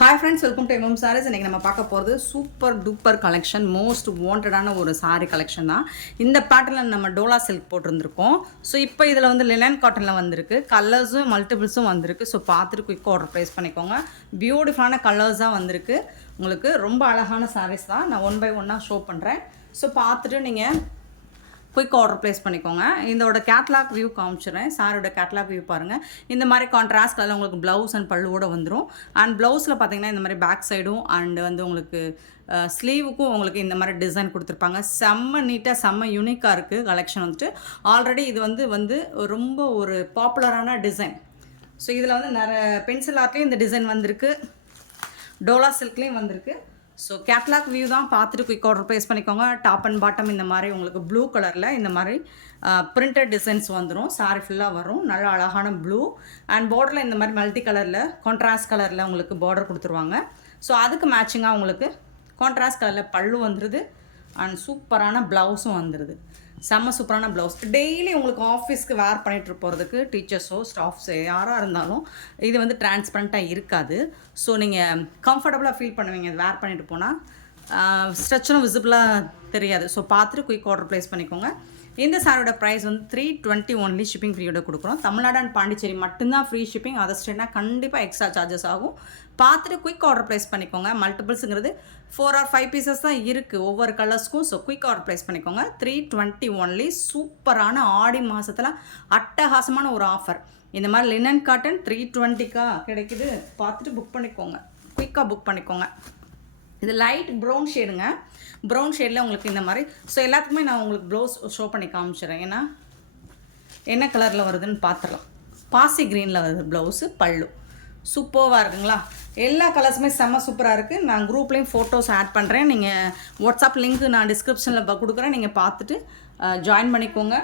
Hi friends welcome to MM saris இன்றைக்கி நம்ம பார்க்க போகிறது சூப்பர் டூப்பர் கலெக்ஷன் மோஸ்ட் வாண்டடான ஒரு சாரி கலெக்ஷன் தான். இந்த பேட்டர்னில் நம்ம டோலா சில்க் போட்டிருந்துருக்கோம். ஸோ இப்போ இதில் வந்து லினன் காட்டனில் வந்திருக்கு. கலர்ஸும் மல்டிபிள்ஸும் வந்திருக்கு. ஸோ பார்த்துட்டு குயிக்காக ஆர்டர் ப்ளேஸ் பண்ணிக்கோங்க. பியூட்டிஃபுல்லான கலர்ஸாக வந்திருக்கு. உங்களுக்கு ரொம்ப அழகான சாரீஸ் தான். நான் ஒன் பை ஒன்னாக ஷோ பண்ணுறேன் ஸோ பார்த்துட்டு நீங்கள் குயிக் ஆர்டர் ப்ளேஸ் பண்ணிக்கோங்க. இதோட கேட்லாக் வியூ காமிச்சிடுறேன். சாரோட கேட்லாக் வியூ பாருங்கள் இந்த மாதிரி கான்ட்ராஸ்ட் கலர் உங்களுக்கு ப்ளவுஸ் அண்ட் பல்லுவோட வந்துடும் அண்ட் ப்ளவுஸில் பார்த்தீங்கன்னா இந்த மாதிரி பேக் சைடும் அண்ட் வந்து உங்களுக்கு ஸ்லீவுக்கும் உங்களுக்கு இந்த மாதிரி டிசைன் கொடுத்துருப்பாங்க. செம்ம நீட்டாக செம்ம யூனிக்காக இருக்குது கலெக்ஷன் வந்துட்டு. ஆல்ரெடி இது வந்து வந்து ரொம்ப ஒரு பாப்புலரான டிசைன் ஸோ இதில் வந்து நிறைய பென்சில் ஆர்ட்லேயும் இந்த டிசைன் வந்திருக்கு. டோலா சில்க்லேயும் வந்திருக்கு. ஸோ கேட்லாக் வியூ தான் பார்த்துட்டு குயிக் ஆர்டர் ப்ளேஸ் பண்ணிக்கோங்க. டாப் அண்ட் பாட்டம் இந்த மாதிரி உங்களுக்கு ப்ளூ கலரில் இந்த மாதிரி பிரிண்டட் டிசைன்ஸ் வந்துடும் சாரி ஃபுல்லாக வரும். நல்ல அழகான ப்ளூ அண்ட் பார்டரில் இந்த மாதிரி மல்டி கலரில் கான்ட்ராஸ்ட் கலரில் உங்களுக்கு பார்டர் கொடுத்துருவாங்க. ஸோ அதுக்கு மேட்சிங்காக உங்களுக்கு கான்ட்ராஸ்ட் கலரில் பல்லு வந்துடுது அண்ட் சூப்பரான ப்ளவுஸும் வந்துடுது செம்ம சூப்பரான ப்ளவுஸ் டெய்லி உங்களுக்கு ஆஃபீஸ்க்கு வேர் பண்ணிட்டு போகிறதுக்கு டீச்சர்ஸோ ஸ்டாஃப்ஸோ யாராக இருந்தாலும் இது வந்து டிரான்ஸ்பரண்ட்டாக இருக்காது. ஸோ நீங்கள் கம்ஃபர்டபுளாக ஃபீல் பண்ணுவீங்க இது வேர் பண்ணிட்டு போனால் ஸ்ட்ரெச்சும் விசிபிளாக தெரியாது. ஸோ பார்த்துட்டு குயிக் ஆர்டர் ப்ளேஸ் பண்ணிக்கோங்க. இந்த சாரோட ப்ரைஸ் வந்து த்ரீ டுவெண்ட்டி ஒன்லி ஷிப்பிங் ஃப்ரீயோட கொடுக்குறோம். தமிழ்நாடு அண்ட் பாண்டிச்சேரி மட்டும்தான் ஃப்ரீ ஷிப்பிங் அதர் ஸ்டேட்னா கண்டிப்பாக எக்ஸ்ட்ரா சார்ஜஸ் ஆகும். பார்த்துட்டு குயிக் ஆர்டர் ப்ளேஸ் பண்ணிக்கோங்க. மல்டிபிள்ஸுங்கிறது ஃபோர் ஆர் ஃபைவ் பீசஸ் தான் இருக்குது ஒவ்வொரு கலர்ஸ்க்கும் ஸோ குயிக் ஆர்டர் ப்ளேஸ் பண்ணிக்கோங்க. த்ரீ டுவெண்ட்டி ஒன்லி சூப்பரான ஆடி மாதத்தில் அட்டகாசமான ஒரு ஆஃபர் இந்த மாதிரி லினன் காட்டன் த்ரீ டுவெண்ட்டிக்கா கிடைக்குது. பார்த்துட்டு புக் பண்ணிக்கோங்க. குயிக்காக புக் பண்ணிக்கோங்க. இது லைட் ப்ரௌன் ஷேடுங்க ப்ரௌன் ஷேடில் உங்களுக்கு இந்த மாதிரி. ஸோ எல்லாத்துக்குமே நான் உங்களுக்கு ப்ளவுஸ் ஷோ பண்ணி காமிச்சிடுறேன். ஏன்னா என்ன கலரில் வருதுன்னு பார்த்துடலாம் பாசி க்ரீனில் வருது ப்ளவுஸு பல்லு. சூப்பராக இருக்குங்களா? எல்லா கலர்ஸுமே செம்ம சூப்பராக இருக்குது நான் குரூப்லேயும் ஃபோட்டோஸ் ஆட் பண்ணுறேன் நீங்கள் வாட்ஸ்அப் லிங்க் நான் டிஸ்கிரிப்ஷனில் கொடுக்குறேன். நீங்கள் பார்த்துட்டு ஜாயின் பண்ணிக்கோங்க.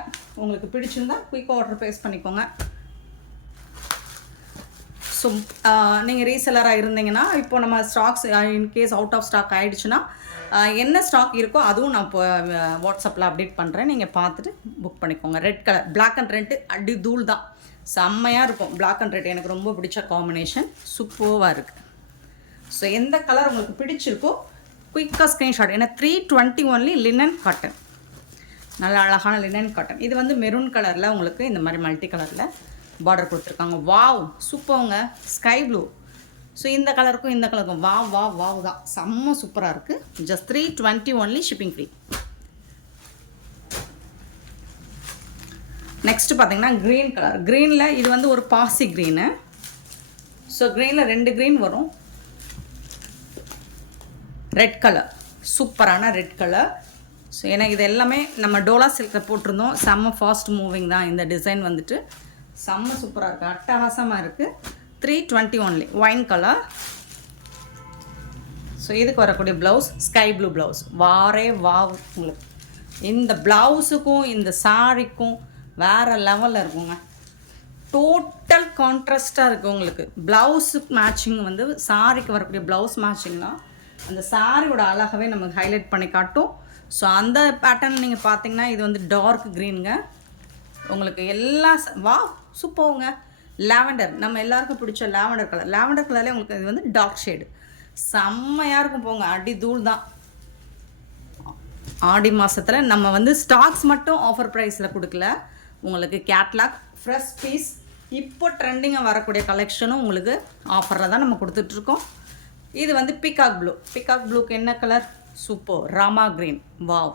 உங்களுக்கு பிடிச்சிருந்தா குயிக்காக ஆர்டர் ப்ளேஸ் பண்ணிக்கோங்க. ஸோ நீங்கள் ரீசெலராக இருந்தீங்கன்னா இப்போ நம்ம stocks in case out of stock ஆகிடுச்சுன்னா என்ன ஸ்டாக் இருக்கோ அதுவும் நான் இப்போ uh, வாட்ஸ்அப்பில் அப்டேட் பண்ணுறேன் நீங்கள் பார்த்துட்டு புக் பண்ணிக்கோங்க. Red colour black and red அடி தூள் தான். செம்மையாக இருக்கும். பிளாக் அண்ட் ரெட் எனக்கு ரொம்ப பிடிச்ச காம்பினேஷன் சூப்பர்வாக இருக்குது ஸோ எந்த கலர் உங்களுக்கு பிடிச்சிருக்கோ குயிக்காக ஸ்க்ரீன்ஷாட் ஏன்னா three twenty only linen cotton நல்ல அழகான லினன் காட்டன் இது வந்து மெரூன் கலரில் உங்களுக்கு இந்த மாதிரி மல்டி கலரில் பார்டர் கொடுத்துருக்காங்க. வாவ் சூப்பருங்க ஸ்கை ப்ளூ ஸோ இந்த கலருக்கும் இந்த கலருக்கும் வா வா வாவ் தான். செம்ம சூப்பராக இருக்குது just three twenty only shipping free next பார்த்தீங்கன்னா க்ரீன் கலர் க்ரீனில் இது வந்து ஒரு பாசி க்ரீனு ஸோ க்ரீனில் ரெண்டு க்ரீன் வரும். ரெட் கலர் சூப்பரான ரெட் கலர் ஸோ ஏன்னா இது எல்லாமே நம்ம டோலா சில்கில் போட்டிருந்தோம். செம்ம ஃபாஸ்ட் மூவிங் தான். இந்த டிசைன் வந்துட்டு. செம்ம சூப்பராக இருக்குது அட்டகாசமாக இருக்குது three twenty only wine colour so இதுக்கு வரக்கூடிய ப்ளவுஸ் ஸ்கை ப்ளூ ப்ளவுஸ் வாரே வா உங்களுக்கு. இந்த ப்ளவுஸுக்கும் இந்த சாரிக்கும் வேறு லெவலில் இருக்குங்க. டோட்டல் கான்ட்ராஸ்ட்டாக இருக்குது உங்களுக்கு. ப்ளவுஸுக்கு மேட்சிங் வந்து சாரிக்கு வரக்கூடிய ப்ளவுஸ் மேட்சிங்லாம் அந்த சாரியோட அழகாகவே நமக்கு ஹைலைட் பண்ணி காட்டும். ஸோ அந்த பேட்டர்ன் நீங்கள் பார்த்தீங்கன்னா இது வந்து டார்க் க்ரீனுங்க உங்களுக்கு எல்லா வா சூப்பர்ங்க. லாவெண்டர் நம்ம எல்லாருக்கும் பிடிச்ச லாவெண்டர் கலர் லாவெண்டர் கலர்லேயே உங்களுக்கு இது வந்து டார்க் ஷேடு செம்மையாக இருக்கும் போங்க. அடி தூள் தான். ஆடி மாதத்தில் நம்ம வந்து ஸ்டாக்ஸ் மட்டும் ஆஃபர் ப்ரைஸில் கொடுக்கல. உங்களுக்கு கேட்லாக் ஃப்ரெஷ் பீஸ் இப்போ ட்ரெண்டிங்காக வரக்கூடிய கலெக்ஷனும் உங்களுக்கு ஆஃபரில் தான் நம்ம கொடுத்துட்ருக்கோம் இது வந்து பிகாக் ப்ளூ பிகாக் ப்ளூக்கு என்ன colour super Rama green wow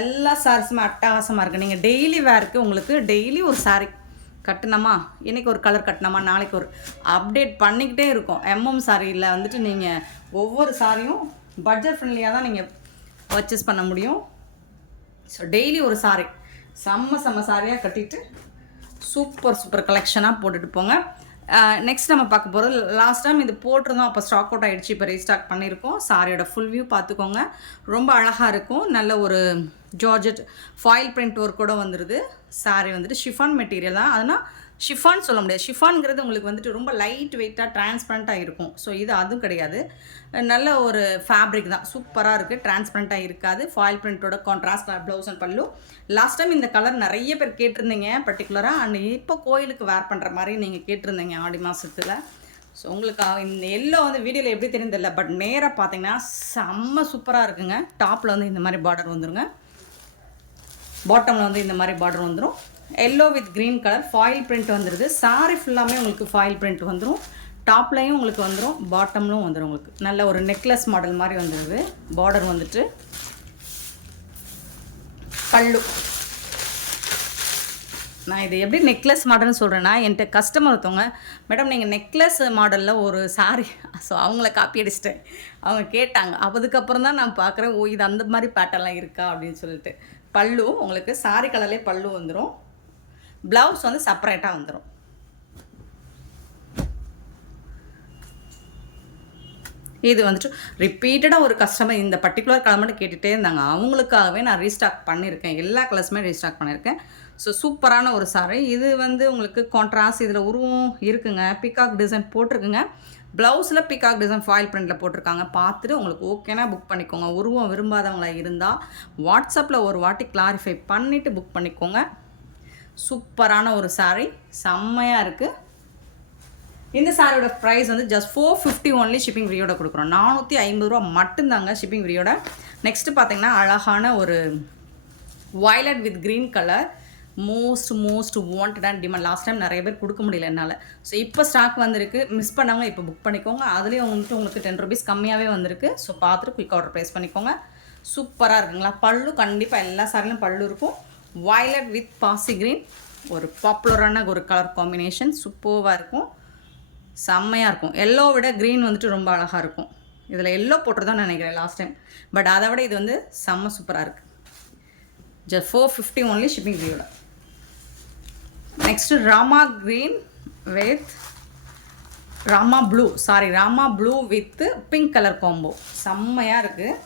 எல்லா சாரீஸுமே அட்டகாசமாக இருக்குது நீங்கள் டெய்லி வேருக்கு உங்களுக்கு டெய்லி ஒரு சாரீ கட்டணுமா? இன்றைக்கி ஒரு கலர் கட்டணமா? நாளைக்கு ஒரு அப்டேட் பண்ணிக்கிட்டே இருக்கும். எம்எம் சாரியில் வந்துட்டு நீங்கள் ஒவ்வொரு சாரியும் பட்ஜெட் ஃப்ரெண்ட்லியாக தான் நீங்கள் பர்ச்சேஸ் பண்ண முடியும். ஸோ டெய்லி ஒரு சாரி செம்ம செம்ம சாரியாக கட்டிட்டு சூப்பர் சூப்பர் கலெக்ஷனாக போட்டுட்டு போங்க. நெக்ஸ்ட் நம்ம பார்க்க போகிறது லாஸ்ட் டைம் இது போட்டிருந்தோம் அப்போ ஸ்டாக் அவுட் ஆகிடுச்சு இப்போ ரீஸ்டாக் பண்ணியிருக்கோம். சாரியோட ஃபுல் வியூ பார்த்துக்கோங்க. ரொம்ப அழகாக இருக்கும். நல்ல ஒரு ஜார்ஜெட் ஃபாயில் பிரிண்ட் ஒர்க் கூட வந்துடுது சாரி வந்துட்டு ஷிஃபான் மெட்டீரியல் தான். அதனால் ஷிஃபான் சொல்ல முடியாது. ஷிஃபான்ங்கிறது உங்களுக்கு வந்துட்டு ரொம்ப லைட் வெயிட்டாக டிரான்ஸ்பரண்ட்டாக இருக்கும். ஸோ இது அதுவும் கிடையாது. நல்ல ஒரு ஃபேப்ரிக் தான். சூப்பராக இருக்குது டிரான்ஸ்பரண்ட்டாக இருக்காது. ஃபாயில் பிரிண்ட்டோட கான்ட்ராஸ்ட் ப்ளவுஸ் அண்ட் பல்லு லாஸ்ட் டைம் இந்த கலர் நிறைய பேர் கேட்டிருந்தீங்க பர்டிகுலராக அண்ட் இப்போ கோயிலுக்கு வேர் பண்ணுற மாதிரி நீங்கள் கேட்டிருந்தீங்க ஆடி மாதத்தில் ஸோ உங்களுக்கு இந்த எல்லோ வந்து வீடியோவில் எப்படி தெரியும் பட் நேராக பார்த்தீங்கன்னா செம்ம சூப்பராக இருக்குங்க. டாப்பில் வந்து இந்த மாதிரி பார்டர் வந்துருங்க. பாட்டமில் வந்து இந்த மாதிரி பார்டர் வந்துடும் yellow with green colour foil print வந்துடுது சாரி ஃபுல்லாமே உங்களுக்கு ஃபாயில் பிரிண்ட் வந்துடும் டாப்லையும் உங்களுக்கு வந்துடும் பாட்டம்லும் வந்துடும் உங்களுக்கு. நல்ல ஒரு நெக்லஸ் மாடல் மாதிரி வந்துடுது பார்டர் வந்துட்டு பல்லு நான் இது எப்படி நெக்லஸ் மாடல்னு சொல்கிறேன்னா என்கிட்ட கஸ்டமர் ஒருத்தவங்க மேடம் நீங்கள் நெக்லஸ் மாடலில் ஒரு சாரி ஸோ அவங்கள காப்பி அடிச்சிட்டேன். அவங்க கேட்டாங்க. அதுக்கப்புறம் தான் நான் பார்க்குறேன் ஓ இது அந்த மாதிரி பேட்டர்லாம் இருக்கா? அப்படின்னு சொல்லிட்டு. பல்லு உங்களுக்கு சாரி கலர்லேயே பல்லு வந்துடும் ப்ளவுஸ் வந்து செப்பரேட்டாக வந்துடும் இது வந்துட்டு ரிப்பீட்டடாக ஒரு கஸ்டமர் இந்த பர்டிகுலர் கலர் மட்டும் கேட்டுகிட்டே இருந்தாங்க. அவங்களுக்காகவே நான் ரீஸ்டாக் பண்ணியிருக்கேன். எல்லா கலர்ஸுமே ரீஸ்டாக் பண்ணியிருக்கேன். ஸோ சூப்பரான ஒரு சாரி இது வந்து உங்களுக்கு கான்ட்ராஸ்ட் இதில் உருவம் இருக்குங்க. பிகாக் டிசைன் போட்டிருக்குங்க. ப்ளவுஸில் பிகாக் டிசைன் ஃபாயில் பிரிண்டில் போட்டிருக்காங்க. பார்த்துட்டு உங்களுக்கு ஓகேனா புக் பண்ணிக்கோங்க. உருவம் விரும்பாதவங்களா இருந்தால் வாட்ஸ்அப்பில் ஒரு வாட்டி கிளாரிஃபை பண்ணிவிட்டு புக் பண்ணிக்கோங்க. சூப்பரான ஒரு சாரீ செம்மையாக இருக்குது இந்த சாரியோட ப்ரைஸ் வந்து just four fifty only shipping ஃப்ரீயோட கொடுக்குறோம். நானூற்றி ஐம்பது ரூபா மட்டும்தாங்க ஷிப்பிங் ஃப்ரீயோட நெக்ஸ்ட்டு பார்த்தீங்கன்னா அழகான ஒரு violet with green colour most most wanted and demand last time நிறைய பேர் கொடுக்க முடியல என்னால். ஸோ இப்போ ஸ்டாக் வந்திருக்கு. மிஸ் பண்ணாங்க இப்போ புக் பண்ணிக்கோங்க. அதுலேயும் வந்துட்டு உங்களுக்கு டென் ருபீஸ் கம்மியாகவே வந்திருக்கு. ஸோ பார்த்துட்டு குயிக் ஆர்டர் ப்ளேஸ் பண்ணிக்கோங்க. சூப்பராக இருக்குங்களா? பல்லு கண்டிப்பாக எல்லா சாரிலும் பல்லு இருக்கும். வயலட் வித் பாசி கிரீன் ஒரு பாப்புலரான ஒரு கலர் காம்பினேஷன் சூப்பர்வாக இருக்கும். செம்மையாக இருக்கும். எல்லோ விட க்ரீன் வந்துட்டு ரொம்ப அழகாக இருக்கும். இதில் எல்லோ போட்டுருதான் நினைக்கிறேன் லாஸ்ட் டைம் பட் அதை விட இது வந்து செம்ம சூப்பராக இருக்குது just four fifty only shipping ஃபீயோட next Rama green with Rama blue sari Rama blue with pink colour combo செம்மையாக இருக்குது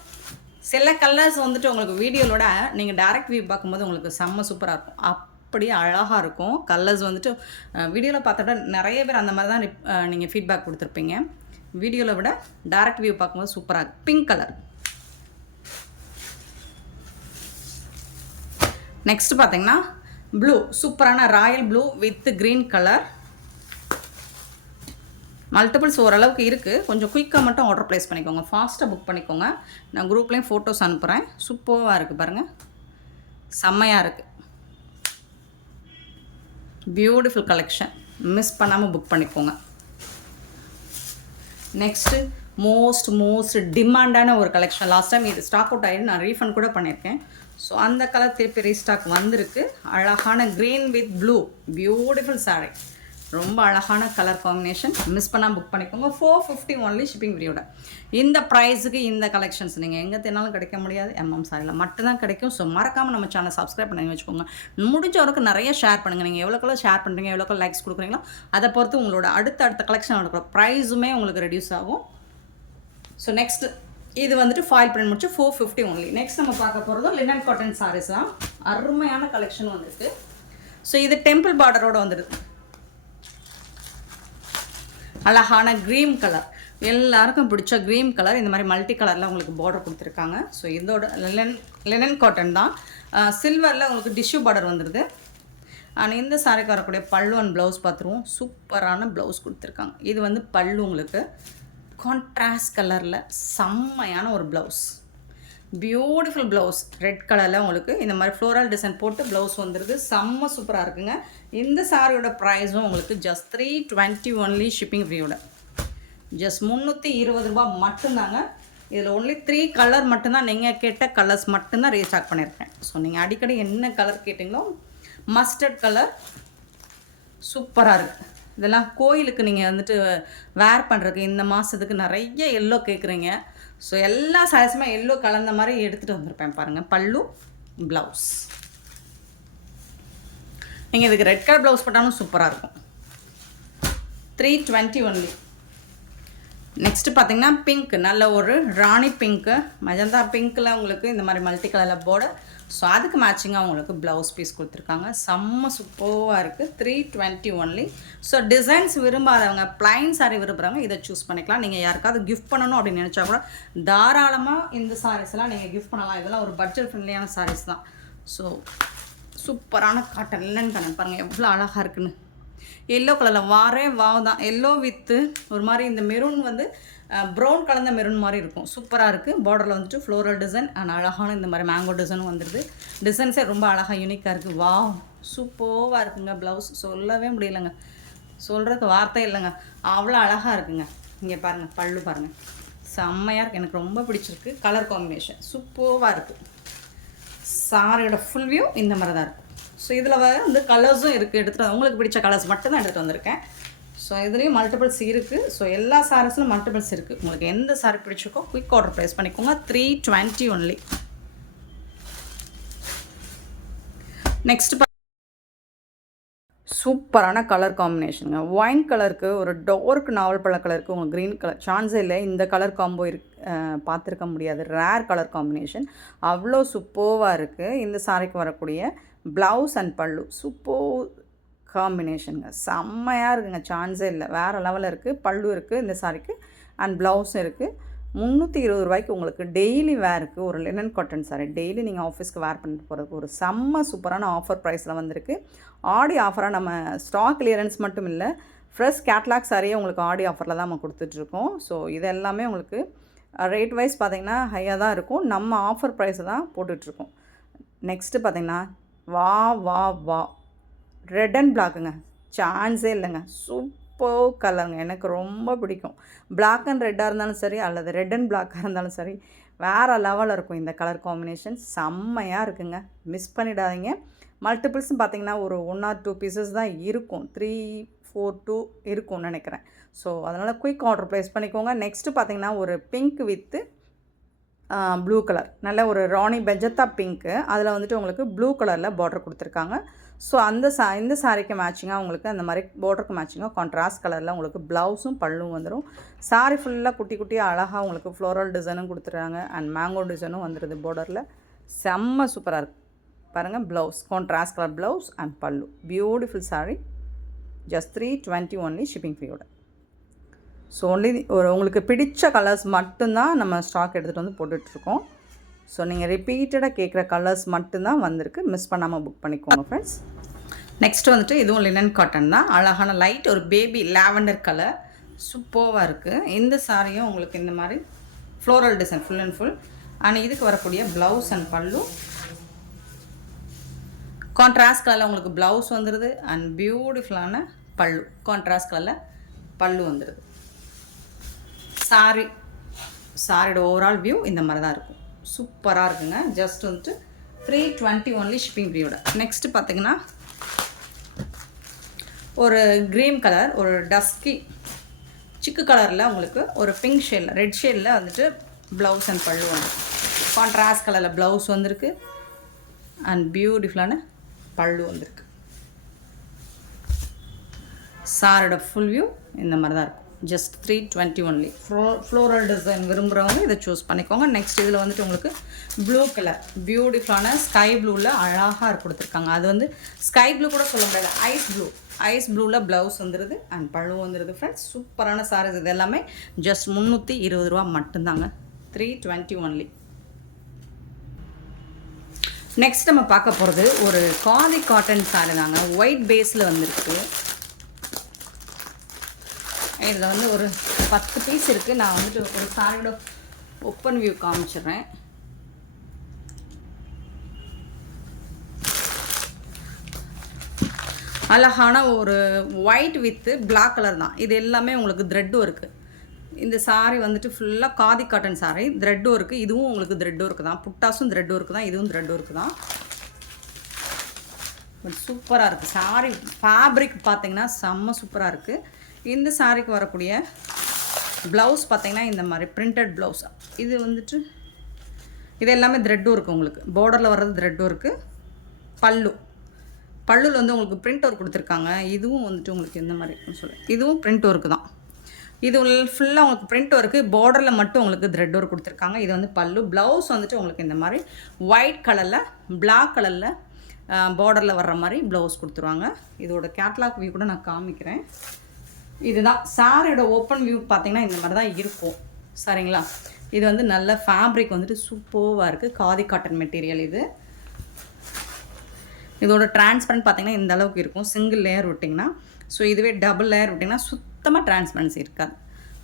சில கலர்ஸ் வந்துட்டு உங்களுக்கு வீடியோவோட நீங்கள் டேரக்ட் வியூ பார்க்கும்போது உங்களுக்கு செம்ம சூப்பராக இருக்கும். அப்படியே அழகாக இருக்கும். கலர்ஸ் வந்துட்டு வீடியோவில் பார்த்தா நிறைய பேர் அந்த மாதிரி தான் நீங்கள் ஃபீட்பேக் கொடுத்துருப்பீங்க. வீடியோவில் விட டேரக்ட் வியூ பார்க்கும்போது சூப்பராக இருக்கும். பிங்க் கலர் நெக்ஸ்ட் பார்த்தீங்கன்னா ப்ளூ சூப்பரான royal blue with green colour multiples ஓரளவுக்கு இருக்குது கொஞ்சம் குயிக்காக மட்டும் ஆர்டர் ப்ளேஸ் பண்ணிக்கோங்க. ஃபாஸ்ட்டாக புக் பண்ணிக்கோங்க. நான் குரூப்லேயும் ஃபோட்டோஸ் அனுப்புகிறேன் சூப்பராக இருக்குது பாருங்கள் செம்மையாக இருக்குது பியூட்டிஃபுல் கலெக்ஷன் மிஸ் பண்ணாமல் புக் பண்ணிக்கோங்க. நெக்ஸ்ட்டு மோஸ்ட் மோஸ்ட் டிமாண்டான ஒரு கலெக்ஷன் லாஸ்ட் டைம் இது ஸ்டாக் அவுட் ஆகிடு நான் ரீஃபண்ட் கூட பண்ணியிருக்கேன். ஸோ அந்த கலர் திருப்பி ரீஸ்டாக் வந்திருக்கு. அழகான green with blue beautiful sari ரொம்ப அழகான கலர் காம்பினேஷன் மிஸ் பண்ணால் புக் பண்ணிக்கோங்க. ஃபோர் ஃபிஃப்டி ஒன்லி ஷிப்பிங் ஃப்ரீயோட இந்த ப்ரைஸுக்கு இந்த கலெக்ஷன்ஸ் நீங்கள் எங்கே தேனாலும் கிடைக்க முடியாது. எம்எம் சாரியில் மட்டும்தான் கிடைக்கும். ஸோ மறக்காமல் நம்ம சேனல் சப்ஸ்கிரைப் பண்ணி வச்சுக்கோங்க. முடிஞ்ச வரைக்கும் நிறைய ஷேர் பண்ணுங்கள் நீங்கள் எவ்வளோக்குள்ள ஷேர் பண்ணுறீங்க எவ்வளோக்குள்ள லைக்ஸ் கொடுக்குறீங்களோ அதை பொறுத்து உங்களோட அடுத்த அடுத்த கலெக்ஷன் இருக்கிற ப்ரைஸுமே உங்களுக்கு ரெடியூஸ் ஆகும். ஸோ நெக்ஸ்ட் இது வந்துட்டு ஃபாயில் பிரிண்ட் முடிச்சு ஃபோர் ஃபிஃப்டி ஒன்லி நெக்ஸ்ட் நம்ம பார்க்க போகிறதும் லினன் காட்டன் சாரீஸ் தான் அருமையான கலெக்ஷன் வந்துருக்கு. ஸோ இது டெம்பிள் பார்டரோடு வந்துடுது அழகான க்ரீம் கலர் எல்லாருக்கும் பிடிச்ச க்ரீம் கலர் இந்த மாதிரி மல்டி கலரில் உங்களுக்கு பார்டர் கொடுத்துருக்காங்க. ஸோ இதோட லெனன் லெனன் காட்டன் தான். சில்வரில் உங்களுக்கு டிஷ்யூ பார்டர் வந்துடுது அண்ட் இந்த சாரிக்கு வரக்கூடிய பல்லு அண்ட் ப்ளவுஸ் பார்த்துருவோம் சூப்பரான ப்ளவுஸ் கொடுத்துருக்காங்க. இது வந்து பல்லு உங்களுக்கு. கான்ட்ராஸ்ட் கலரில் செம்மையான ஒரு ப்ளவுஸ் பியூட்டிஃபுல் ப்ளவுஸ் ரெட் கலரில் உங்களுக்கு இந்த மாதிரி ஃப்ளோரல் டிசைன் போட்டு ப்ளவுஸ் வந்துடுது செம்ம சூப்பராக இருக்குங்க. இந்த சாரியோட ப்ரைஸும் உங்களுக்கு just three twenty only shipping ஃப்ரீயோட just முந்நூற்றி இருபது ரூபா மட்டும்தாங்க. இதில் ஒன்லி த்ரீ கலர் மட்டும்தான். நீங்கள் கேட்ட கலர்ஸ் மட்டும்தான் ரீஸ்டாக் பண்ணியிருக்கேன் ஸோ நீங்கள் அடிக்கடி என்ன கலர் கேட்டிங்களோ மஸ்டர்ட் கலர் சூப்பராக இருக்குது இதெல்லாம் கோயிலுக்கு நீங்கள் வந்துட்டு வேர் பண்ணுறதுக்கு இந்த மாதத்துக்கு நிறைய எல்லோ கேட்குறீங்க ஸோ எல்லா சாரீஸுமே எல்லோ கலந்த மாதிரி எடுத்துகிட்டு வந்திருப்பேன் பாருங்கள் பல்லு ப்ளவுஸ் நீங்கள் இதுக்கு ரெட் கலர் ப்ளவுஸ் போட்டாலும் சூப்பராக இருக்கும். த்ரீ டுவெண்ட்டி ஒன்லி நெக்ஸ்ட்டு பார்த்தீங்கன்னா பிங்க் நல்ல ஒரு ராணி பிங்க்கு மஜந்தா பிங்க்கில் உங்களுக்கு இந்த மாதிரி மல்டி கலரில் போர்டு ஸோ அதுக்கு மேட்சிங்காக உங்களுக்கு ப்ளவுஸ் பீஸ் கொடுத்துருக்காங்க. செம்ம சூப்பராக இருக்குது three twenty only so designs விரும்பாதவங்க plain sari விரும்புகிறவங்க இதை சூஸ் பண்ணிக்கலாம். நீங்கள் யாருக்காவது கிஃப்ட் பண்ணணும் அப்படின்னு நினச்சா கூட தாராளமாக இந்த சாரீஸ்லாம் நீங்கள் கிஃப்ட் பண்ணலாம். இதெல்லாம் ஒரு பட்ஜெட் ஃப்ரெண்ட்லியான சாரீஸ் தான். ஸோ சூப்பரான காட்டன் இல்லைன்னு கண்ணன் பாருங்கள் எவ்வளோ அழகாக இருக்குன்னு. எல்லோ கலரில் வாரே வாவ் தான். எல்லோ வித்து ஒரு மாதிரி இந்த மெரூன் வந்து ப்ரௌன் கலந்த மெரூன் மாதிரி இருக்கும். சூப்பராக இருக்குது பார்டரில் வந்துட்டு ஃப்ளோரல் டிசைன் அண்ட் அழகான இந்த மாதிரி மேங்கோ டிசைனும் வந்துடுது டிசைன்ஸே ரொம்ப அழகாக யூனிக்காக இருக்குது வா சூப்பராக இருக்குங்க ப்ளவுஸ் சொல்லவே முடியலைங்க. சொல்கிறதுக்கு வார்த்தை இல்லைங்க. அவ்வளோ அழகாக இருக்குங்க. இங்கே பாருங்கள் பல்லு பாருங்கள் செம்மையாக இருக்குது எனக்கு ரொம்ப பிடிச்சிருக்கு. கலர் காம்பினேஷன் சூப்பராக இருக்குது சாரியோட ஃபுல் வியூ இந்த மாதிரி தான் இருக்கும் ஸோ இதில் வந்து கலர்ஸும் இருக்குது எடுத்துகிட்டு உங்களுக்கு பிடிச்ச கலர்ஸ் மட்டும்தான் எடுத்துகிட்டு வந்திருக்கேன். ஸோ இதுலேயும் மல்டிபிள்ஸ் இருக்குது ஸோ எல்லா சாரீஸ்லையும் மல்டிபிள்ஸ் இருக்குது உங்களுக்கு எந்த சாரி பிடிச்சிருக்கோ குயிக் ஆர்டர் ப்ரைஸ் பண்ணிக்கோங்க. த்ரீ டுவெண்ட்டி ஒன்லி நெக்ஸ்ட் சூப்பரான கலர் காம்பினேஷனுங்க ஒயின் கலருக்கு ஒரு டார்க் நாவல் பழ கலருக்கு உங்களுக்கு க்ரீன் கலர் சான்ஸே இல்லை இந்த கலர் காம்போ இரு பார்த்துருக்க முடியாது. ரேர் கலர் காம்பினேஷன் அவ்வளோ சூப்பர்வாக இருக்குது இந்த சாரிக்கு வரக்கூடிய ப்ளவுஸ் அண்ட் பல்லு. சூப்பர் காம்பினேஷனுங்க. செம்மையாக இருக்குங்க. சான்ஸே இல்லை. வேறு லெவலில் இருக்குது பல்லு இருக்குது இந்த சாரிக்கு. அண்ட் ப்ளவுஸும் இருக்குது முந்நூற்றி இருபது ரூபாய்க்கு உங்களுக்கு டெய்லி வேருக்கு ஒரு லினன் காட்டன் சாரி டெய்லி நீங்கள் ஆஃபீஸ்க்கு வேர் பண்ணிட்டு போகிறதுக்கு ஒரு செம்ம சூப்பரான ஆஃபர் ப்ரைஸில் வந்திருக்கு. ஆடி ஆஃபராக நம்ம ஸ்டாக் கிளியரன்ஸ் மட்டும் இல்லை ஃப்ரெஷ் கேட்லாக் சாரியே உங்களுக்கு ஆடி ஆஃபரில் தான் நம்ம கொடுத்துட்ருக்கோம். ஸோ இது எல்லாமே உங்களுக்கு ரேட் வைஸ் பார்த்திங்கன்னா ஹையாக தான் இருக்கும். நம்ம ஆஃபர் ப்ரைஸை தான் போட்டுட்ருக்கோம். நெக்ஸ்ட்டு பார்த்திங்கன்னா வா வா வா. ரெட் அண்ட் பிளாக்குங்க சான்ஸே இல்லைங்க. சூப்பர் கலருங்க எனக்கு ரொம்ப பிடிக்கும். பிளாக் அண்ட் ரெட்டாக இருந்தாலும் சரி அல்லது ரெட் அண்ட் பிளாக்காக இருந்தாலும் சரி வேறு லெவலில் இருக்கும் இந்த கலர் காம்பினேஷன் செம்மையாக இருக்குங்க. மிஸ் பண்ணிடாதீங்க. மல்டிபிள்ஸும் பார்த்தீங்கன்னா ஒரு ஒன் ஆர் டூ பீசஸ் தான் இருக்கும். த்ரீ ஃபோர் டூ இருக்கும்னு நினைக்கிறேன். ஸோ அதனால் குயிக் ஆர்டர் ப்ளேஸ் பண்ணிக்கோங்க. நெக்ஸ்ட்டு பார்த்தீங்கன்னா ஒரு பிங்க் வித்து ப்ளூ கலர் நல்ல ஒரு ராணி பெஜத்தா பிங்க்கு அதில் வந்துட்டு உங்களுக்கு ப்ளூ கலரில் பார்டர் கொடுத்துருக்காங்க. ஸோ அந்த சா இந்த சாரிக்கு மேட்சிங்காக உங்களுக்கு அந்த மாதிரி பார்டருக்கு மேட்சிங்காக கான்ட்ராஸ்ட் கலரில் உங்களுக்கு ப்ளவுஸும் பல்லும் வந்துடும் சாரி ஃபுல்லாக குட்டி குட்டியாக அழகாக உங்களுக்கு ஃப்ளோரல் டிசைனும் கொடுத்துட்றாங்க. அண்ட் மேங்கோ டிசைனும் வந்துடுது பார்டரில் செம்ம சூப்பராக இருக்குது பாருங்கள் blouse contrast colour blouse and பல்லு. Beautiful sari just three twenty only shipping ஃப்ரீயோட so only ஒரு உங்களுக்கு பிடித்த கலர்ஸ் மட்டும்தான் நம்ம ஸ்டாக் எடுத்துகிட்டு வந்து போட்டுட்ருக்கோம் ஸோ நீங்கள் ரிப்பீட்டடாக கேட்குற கலர்ஸ் மட்டும்தான் வந்திருக்கு. மிஸ் பண்ணாமல் புக் பண்ணிக்கோங்க ஃப்ரெண்ட்ஸ் நெக்ஸ்ட் வந்துட்டு இதுவும் லினன் காட்டன் தான். அழகான லைட் ஒரு பேபி லாவெண்டர் கலர் சூப்பர்வாக இருக்குது இந்த சாரியும் உங்களுக்கு இந்த மாதிரி floral design full and full ஆனால் இதுக்கு வரக்கூடிய ப்ளவுஸ் அண்ட் பல்லு கான்ட்ராஸ்ட் கலரில் உங்களுக்கு ப்ளவுஸ் வந்துடுது அண்ட் பியூட்டிஃபுல்லான பல்லு கான்ட்ராஸ்ட் கலரில் பல்லு வந்துடுது சாரி சாரியோட ஓவரால் வியூ இந்த மாதிரி தான் இருக்கும். சூப்பராக இருக்குங்க. ஜஸ்ட் வந்துட்டு த்ரீ டுவெண்ட்டி ஒன்லி ஷிப்பிங் ஃப்ரீயோட நெக்ஸ்ட்டு பார்த்தீங்கன்னா ஒரு க்ரீன் கலர் ஒரு டஸ்கி சிக்கு கலரில் உங்களுக்கு ஒரு பிங்க் ஷேடில் ரெட் ஷேடில் வந்துட்டு ப்ளவுஸ் அண்ட் பல்லு வந்து கான்ட்ராஸ்ட் கலரில் ப்ளவுஸ் வந்திருக்கு. அண்ட் பியூட்டிஃபுல்லான பல்லு வந்திருக்கு. சாரோட ஃபுல் வியூ இந்த மாதிரி தான் இருக்கும். ஜஸ்ட் த்ரீ டுவெண்ட்டி ஒன்லி ஃப்ளோ ஃப்ளோரல் டிசைன் விரும்புகிறவங்க இதை சூஸ் பண்ணிக்கோங்க. நெக்ஸ்ட் இதில் வந்துட்டு உங்களுக்கு ப்ளூ கலர் பியூட்டிஃபுல்லான ஸ்கை ப்ளூவில் அழகாக கொடுத்துருக்காங்க. அது வந்து ஸ்கை ப்ளூ கூட சொல்ல முடியாது. ஐஸ் ப்ளூ ஐஸ் ப்ளூவில் ப்ளவுஸ் வந்துடுது அண்ட் பழு வந்துடுது ஃப்ரெண்ட்ஸ் சூப்பரான சாரீஸ் இது எல்லாமே ஜஸ்ட் முந்நூற்றி இருபது ரூபா மட்டும்தாங்க. த்ரீ டுவெண்ட்டி ஒன்லி நெக்ஸ்ட் நம்ம பார்க்க போகிறது ஒரு காதி காட்டன் சாரி தாங்க. ஒயிட் பேஸில் வந்திருக்கு. இதில் வந்து ஒரு பத்து பீஸ் இருக்குது நான் வந்துட்டு ஒரு சாரியோட ஓப்பன் வியூ காமிச்சிடுறேன். அழகான ஒரு ஒயிட் வித்து பிளாக் கலர் தான். இது எல்லாமே உங்களுக்கு த்ரெட்டும் இருக்குது இந்த சாரி வந்துட்டு ஃபுல்லாக காதி காட்டன் சாரி த்ரெட்டும் இருக்குது இதுவும் உங்களுக்கு த்ரெட்டும் இருக்குது தான். புட்டாஸும் த்ரெட்டும் இருக்குது தான். இதுவும் த்ரெட்டும் இருக்குது தான். சூப்பராக இருக்குது சாரி ஃபேப்ரிக் பார்த்தீங்கன்னா செம்ம சூப்பராக இருக்குது இந்த சாரிக்கு வரக்கூடிய ப்ளவுஸ் பார்த்தீங்கன்னா இந்த மாதிரி பிரிண்டட் ப்ளவுஸ் இது வந்துட்டு இது எல்லாமே த்ரெட்டும் இருக்குது உங்களுக்கு. பார்டரில் வர்றது த்ரெட்டும் இருக்குது பல்லு. பல்லுவில் வந்து உங்களுக்கு பிரிண்ட் ஒர்க் கொடுத்துருக்காங்க. இதுவும் வந்துட்டு உங்களுக்கு இந்த மாதிரி இருக்குன்னு சொல்லி. இதுவும் பிரிண்ட் ஒர்க்கு தான். இது ஃபுல்லாக உங்களுக்கு பிரிண்ட் ஒர்க்கு பார்டரில் மட்டும் உங்களுக்கு த்ரெட் ஒர்க் கொடுத்துருக்காங்க. இது வந்து பல்லு. ப்ளவுஸ் வந்துட்டு உங்களுக்கு இந்த மாதிரி ஒயிட் கலரில் பிளாக் கலரில் பார்டரில் வர்ற மாதிரி ப்ளவுஸ் கொடுத்துருவாங்க. இதோட கேட்லாக் வியூ கூட நான் காமிக்கிறேன். இதுதான். சாரோட ஓப்பன் வியூ பார்த்தீங்கன்னா இந்த மாதிரி தான் இருக்கும். சரிங்களா? இது வந்து நல்ல ஃபேப்ரிக் வந்துட்டு சூப்பர்வாக இருக்குது காதி காட்டன் மெட்டீரியல் இது. இதோட டிரான்ஸ்பரண்ட் பார்த்தீங்கன்னா இந்த அளவுக்கு இருக்கும். சிங்கிள் லேயர் விட்டிங்கன்னா ஸோ இதுவே டபுள் லேயர் விட்டிங்கன்னா சுத்தமாக டிரான்ஸ்பரன்சி இருக்காது.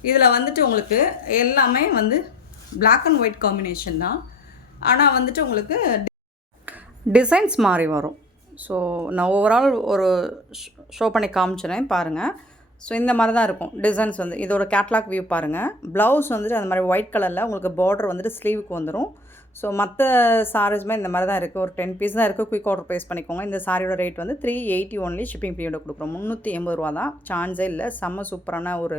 இதில் வந்துட்டு உங்களுக்கு எல்லாமே வந்து பிளாக் அண்ட் ஒயிட் காம்பினேஷன் தான். ஆனால் வந்துட்டு உங்களுக்கு டிசைன்ஸ் மாறி வரும். ஸோ நான் ஓவரால் ஒரு ஷோ பண்ணி காமிச்சிடுறேன் பாருங்கள் ஸோ இந்த மாதிரி தான் இருக்கும். டிசைன்ஸ் வந்து இதோட கேட்லாக் வியூ பாருங்கள் ப்ளவுஸ் வந்துட்டு அந்த மாதிரி ஒயிட் கலரில் உங்களுக்கு பார்டர் வந்துட்டு ஸ்லீவுக்கு வந்துடும் ஸோ மற்ற சாரீஸுமே இந்த மாதிரி தான் இருக்குது ஒரு டென் பீஸ் தான் இருக்குது குயிக் ஆர்டர் ப்ளேஸ் பண்ணிக்கோங்க. இந்த சாரியோட ரேட் வந்து three eighty only shipping period கொடுக்குறோம். முந்நூற்றி எண்பது ரூபா தான். சான்ஸே இல்லை. செம்ம சூப்பரான ஒரு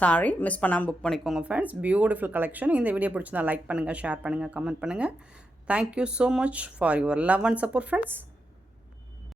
சாரி மிஸ் பண்ணாமல் புக் பண்ணிக்கோங்க ஃப்ரெண்ட்ஸ் பியூட்டிஃபுல் கலெக்ஷன் இந்த வீடியோ பிடிச்சிருந்தா லைக் பண்ணுங்கள் ஷேர் பண்ணுங்கள் கமெண்ட் பண்ணுங்கள் thank you so much for your love and support friends